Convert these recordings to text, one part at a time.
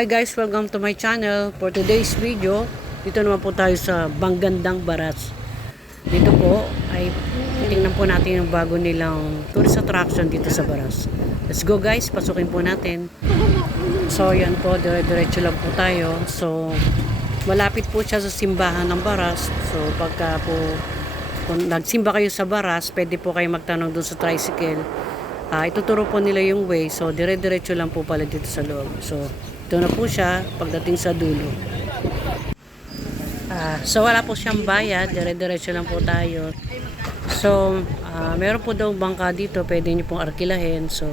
Hi guys, welcome to my channel. For today's video, dito naman po tayo sa Banggandang Baras. Dito po ay tingnan po natin yung bago nilang tourist attraction dito sa Baras. Let's go guys, pasukin po natin. So yan po, dire-diretso lang po tayo. So malapit po siya sa simbahan ng Baras. So pagka po kung nagsimba kayo sa Baras, pwede po kayo magtanong doon sa tricycle. Ituturo po nila yung way. So dire-diretso lang po pala dito sa loob. So ito na po siya pagdating sa dulo. So wala po siyang bayad, dire-diretso lang po tayo. So meron po daw bangka dito, pwede niyo pong arkilahin. So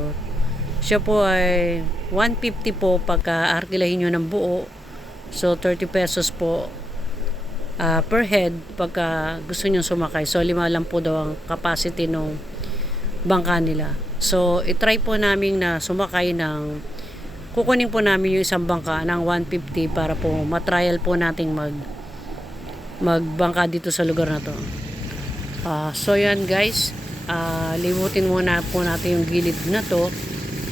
siya po ay 150 po pagka arkilahin niyo ng buo. So 30 pesos po per head pagka gusto niyo sumakay. So 5 lang po daw ang capacity ng bangka nila. So itry po namin na sumakay ng kukunin po namin yung isang bangka ng 150 para po matrial po nating magbangka dito sa lugar na to. So yan guys, libutin muna po natin yung gilid na to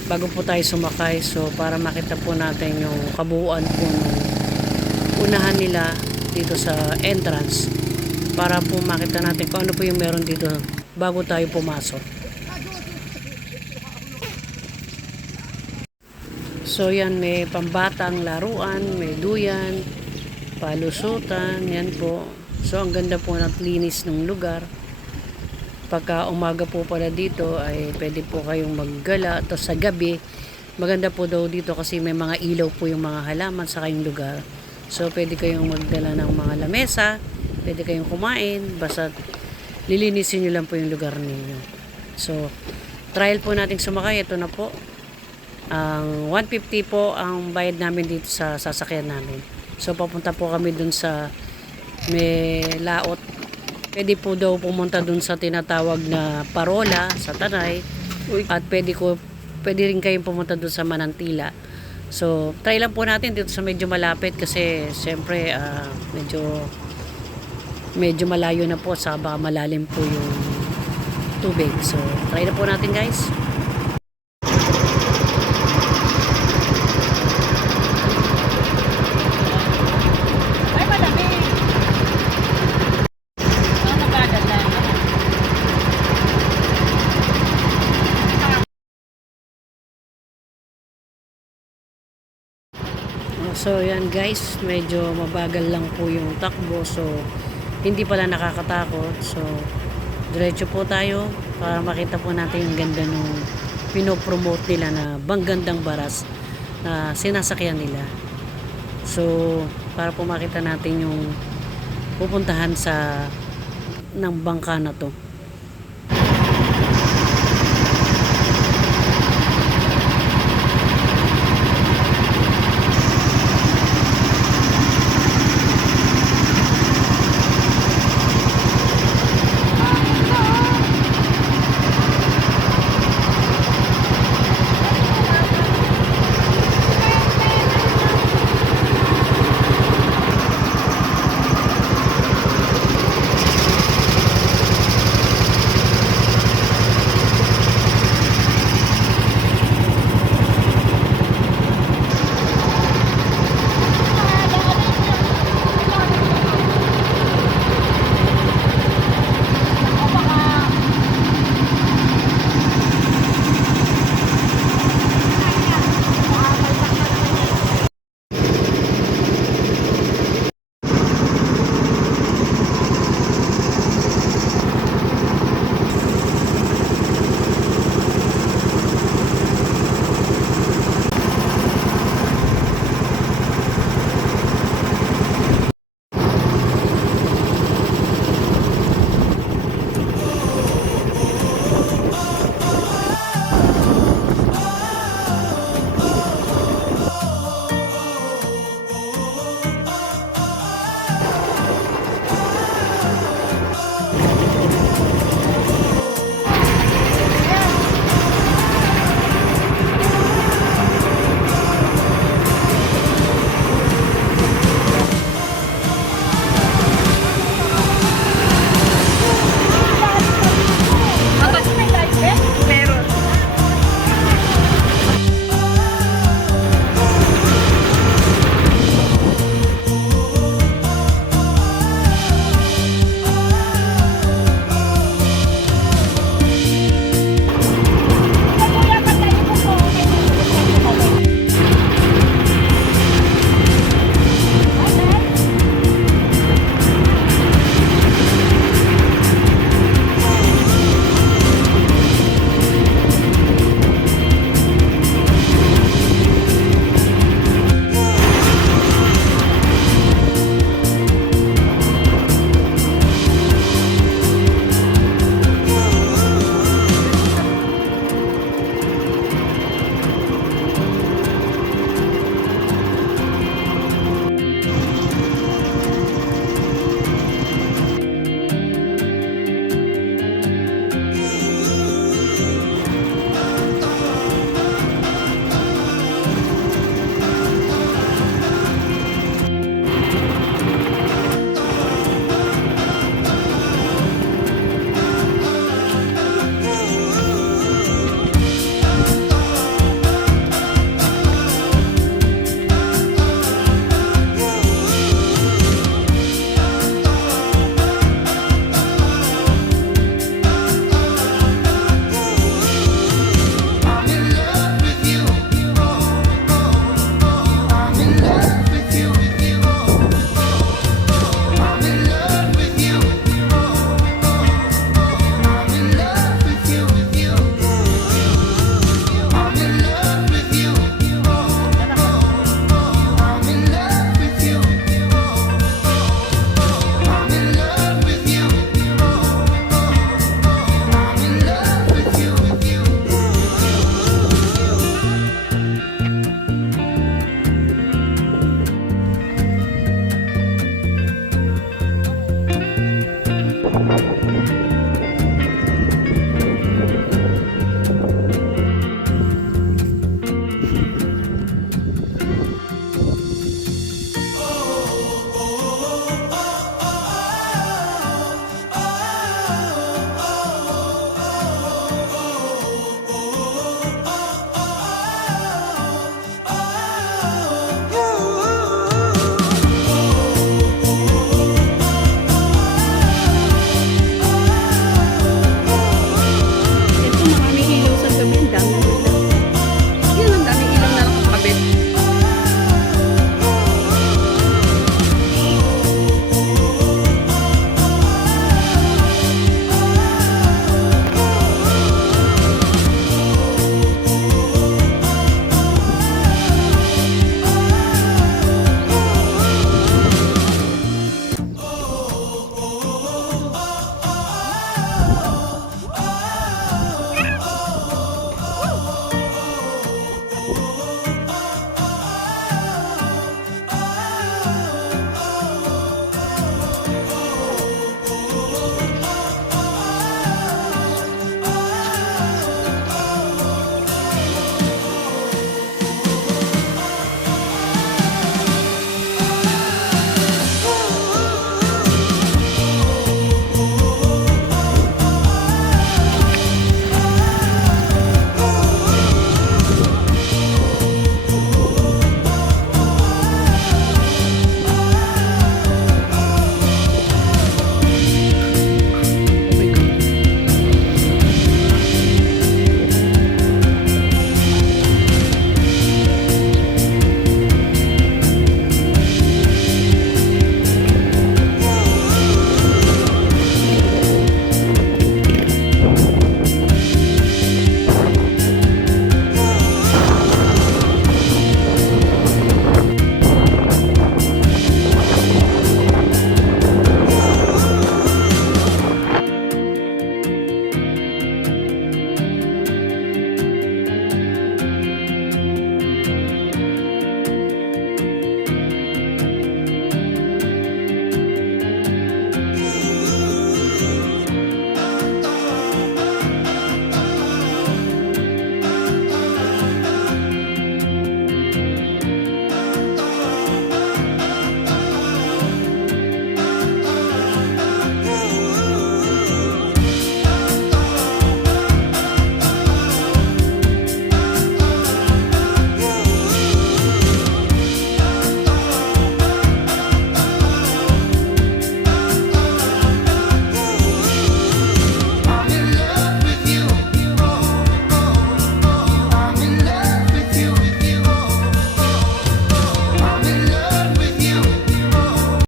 bago po tayo sumakay. So para makita po natin yung kabuuan po ng unahan nila dito sa entrance, para po makita natin kung ano po yung meron dito bago tayo pumasok. So yan, may pambatang laruan, may duyan, palusutan, yan po. So ang ganda po ng linis ng lugar. Pagka umaga po pala dito ay pwede po kayong maggala. Tapos sa gabi, maganda po daw dito kasi may mga ilaw po yung mga halaman sa kayong lugar. So pwede kayong magdala ng mga lamesa, pwede kayong kumain, basta lilinisin nyo lang po yung lugar ninyo. So trial po nating sumakay, ito na po. Ang 150 po ang bayad namin dito sa sasakyan namin. So papunta po kami dun sa may laot. Pwede po daw pumunta dun sa tinatawag na Parola sa Tanay. At pwede rin kayong pumunta dun sa Manantila. So try lang po natin dito sa medyo malapit kasi siyempre medyo malayo na po, sa baka malalim po yung tubig. So try na po natin guys. So yan guys, medyo mabagal lang po yung takbo. So hindi pala nakakatakot. So diretso po tayo para makita po natin yung ganda nung pinopromote nila na Banggandang Baras na sinasakyan nila. So para po makita natin yung pupuntahan ng bangka na to.